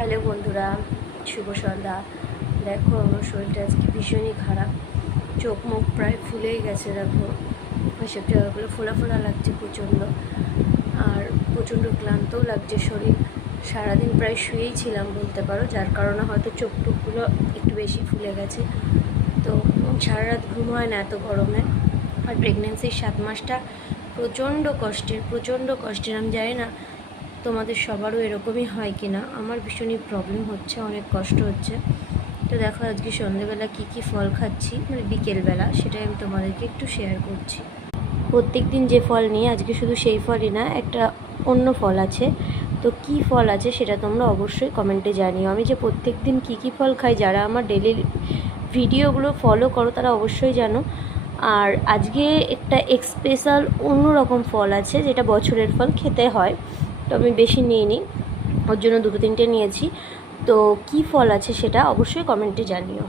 Hello বন্ধুরা, শুভ সন্ধ্যা। দেখো আমার শরীরটা আজকে ভীষণই খারাপ, চোখ মুখ প্রায় ফুলেই গেছে। দেখো এসব জায়গাগুলো ফোলা ফোলা লাগছে প্রচণ্ড, আর প্রচণ্ড ক্লান্তও লাগছে শরীর। সারাদিন প্রায় শুয়েই ছিলাম বলতে পারো, যার কারণে হয়তো চোখ টুকগুলো একটু বেশি ফুলে গেছে। তো সারা রাত ঘুম হয় না এত গরমে। আর প্রেগনেন্সির 7 মাসটা প্রচণ্ড কষ্টের। আমি জানি না তোমাদের সবারও এরকমই হয় কি না, আমার ভীষণই প্রবলেম হচ্ছে, অনেক কষ্ট হচ্ছে। তো দেখো আজকে সন্ধ্যেবেলা কী ফল খাচ্ছি, মানে বিকেলবেলা, সেটাই আমি তোমাদেরকে একটু শেয়ার করছি। প্রত্যেক দিন যে ফল নিয়ে আজকে শুধু সেই ফলই না, একটা অন্য ফল আছে। তো কী ফল আছে সেটা তোমরা অবশ্যই কমেন্টে জানিও। আমি যে প্রত্যেক দিন কী ফল খাই, যারা আমার ডেলি ভিডিওগুলো ফলো করো তারা অবশ্যই জানো। আর আজকে একটা স্পেশাল অন্যরকম ফল আছে, যেটা বছরের ফল, খেতে হয়। তো আমি বেশি নিইনি, ওর জন্য 2-3টে নিয়েছি। তো কী ফল আছে সেটা অবশ্যই কমেন্টে জানিও।